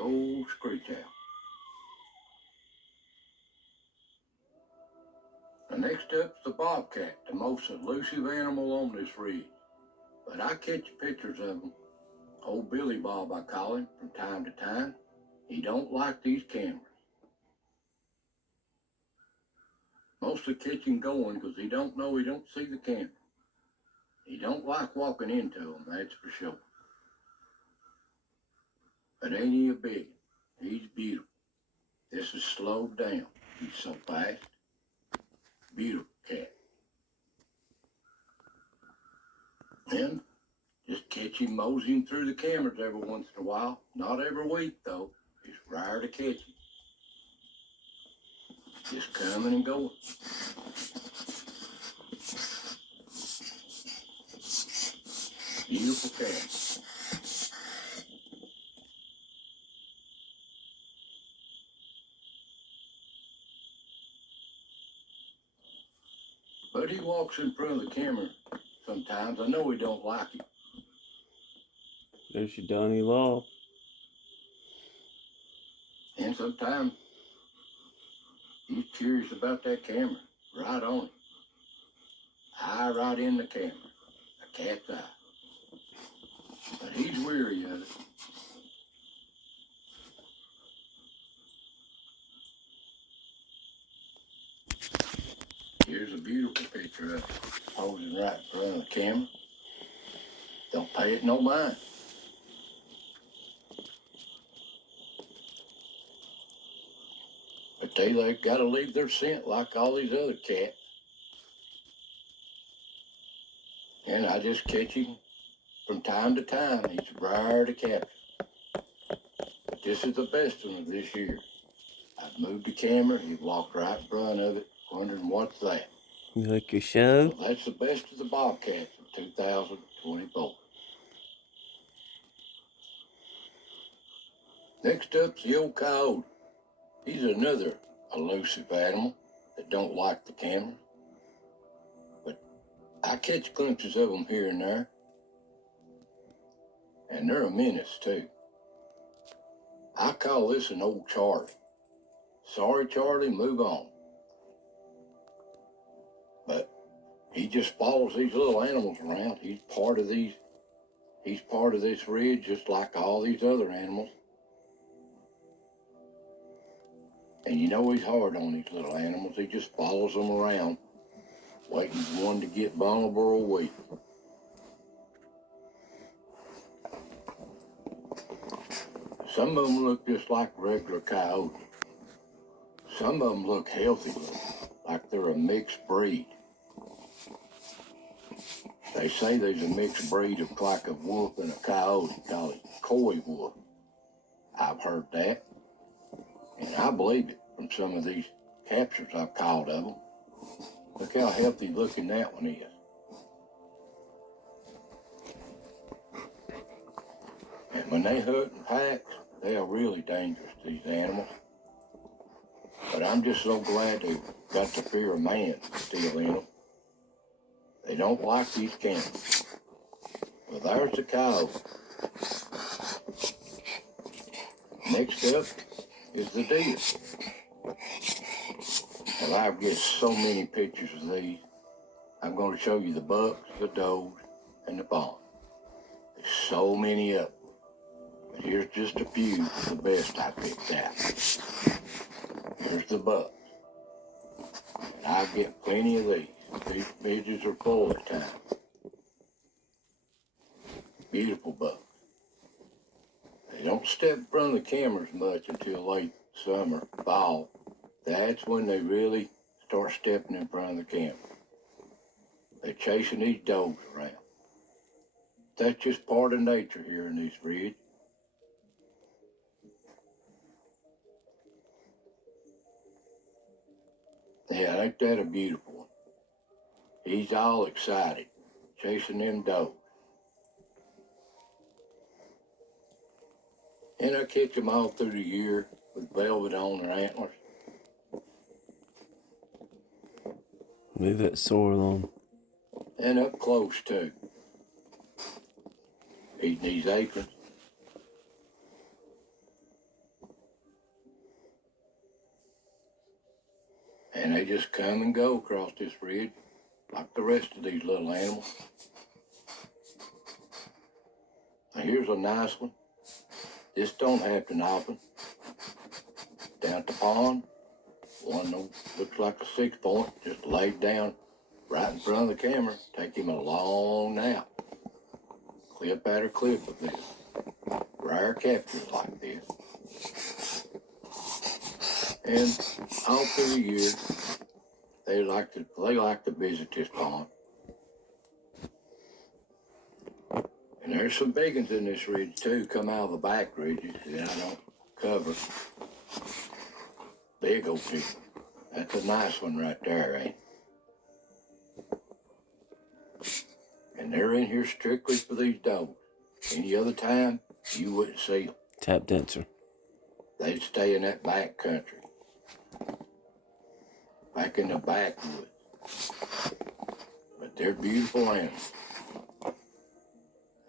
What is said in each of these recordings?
old screech owl. The next up's the bobcat, the most elusive animal on this ridge. But I catch pictures of him. Old Billy Bob, I call him, from time to time. He don't like these cameras. Mostly catch him going because he don't see the camera. He don't like walking into them, that's for sure. But ain't he a big? He's beautiful. This is slowed down. He's so fast. Beautiful cat. And just catch him moseying through the cameras every once in a while. Not every week, though. It's rare to catch him. Just coming and going. Beautiful cat. But he walks in front of the camera sometimes. I know he don't like it. There's your Donnie Law. And sometimes he's curious about that camera. Right on it. Eye right in the camera. A cat's eye. But he's weary of it. Here's a beautiful picture of it, posing right in front of the camera. Don't pay it no mind. But they gotta leave their scent like all these other cats. And I just catch him from time to time. He's rare to capture. But this is the best one of this year. I've moved the camera, he walked right in front of it, wondering what's that. You like your show? Well, that's the best of the bobcats of 2024. Next up's the old coyote. He's another elusive animal that don't like the camera. But I catch glimpses of them here and there. And they're a menace too. I call this an old Charlie. Sorry, Charlie, move on. But he just follows these little animals around. He's part of this ridge just like all these other animals. And you know he's hard on these little animals. He just follows them around, waiting for one to get vulnerable or weak. Some of them look just like regular coyotes. Some of them look healthy, like they're a mixed breed. They say there's a mixed breed of like a wolf and a coyote, called it coy wolf. I've heard that, and I believe it from some of these captures I've caught of them. Look how healthy looking that one is. And when they hunt in packs, they are really dangerous, these animals. But I'm just so glad they've got the fear of man still in them. They don't like these cameras. Well, there's the coyote. Next up is the deer. Well, I've got so many pictures of these. I'm going to show you the bucks, the does, and the fawn. There's so many of them. But here's just a few of the best I picked out. Here's the bucks. And I get plenty of these. These bitches are full at times. Beautiful bucks. They don't step in front of the cameras much until late summer, fall. That's when they really start stepping in front of the camera. They're chasing these does around. That's just part of nature here in this ridge. Yeah, ain't that a beautiful one? He's all excited, chasing them does. And I catch them all through the year with velvet on their antlers. Move that sorrel on. And up close too. Eating these acorns. And they just come and go across this ridge like the rest of these little animals. Now here's a nice one. This don't happen often. Down at the pond, one looks like a 6-point, just laid down right in front of the camera. Take him a long nap. Clip after clip of this. Rare captures like this. And all through the year, they like to visit this pond. And there's some big ones in this ridge too, come out of the back ridges that I don't cover. Big old people. That's a nice one right there, ain't it? And they're in here strictly for these dogs. Any other time, you wouldn't see them. Tap dancer. They'd stay in that back country. Back in the backwoods. But they're beautiful animals.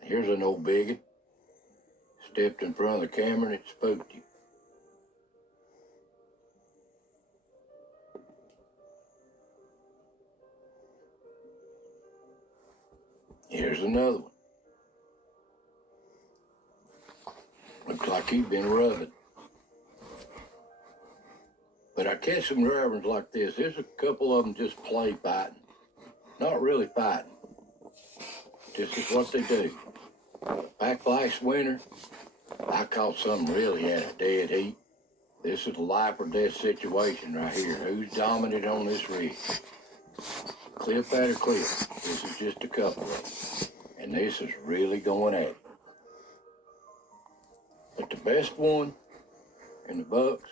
Here's an old biggin. Stepped in front of the camera and it spooked him. Here's another one. Looks like he's been rubbing. But I catch some rare ones like this. There's a couple of them just play fighting. Not really fighting. This is what they do. Back last winter, I caught something really at a dead heat. This is a life or death situation right here. Who's dominant on this ridge? Clip after clip. This is just a couple of them. And this is really going at it. But the best one in the bucks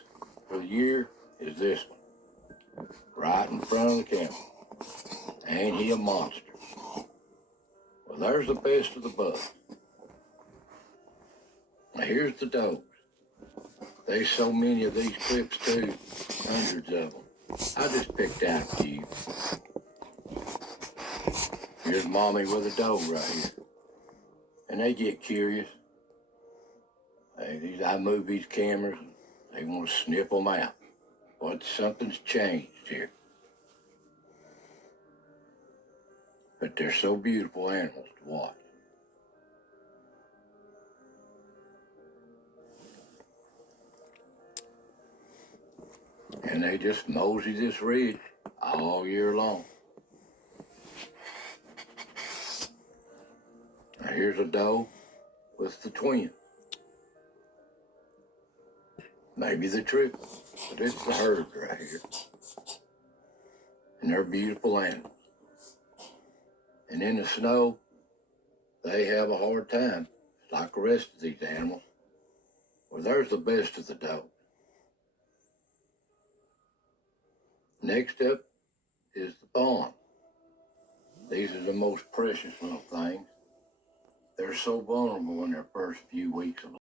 for the year is this one. Right in front of the camera. Ain't he a monster? Well, there's the best of the bucks. Now here's the does. There's so many of these clips too. Hundreds of them. I just picked out a few. Here's mommy with a doe right here. And they get curious. I move these cameras and they want to snip them out. But something's changed here. But they're so beautiful animals to watch. And they just mosey this ridge all year long. Now here's a doe with the twin. Maybe the triple, but it's the herd right here. And they're beautiful animals. And in the snow, they have a hard time, like the rest of these animals. Well, there's the best of the doe. Next up is the fawn. These are the most precious little things. They're so vulnerable in their first few weeks of life.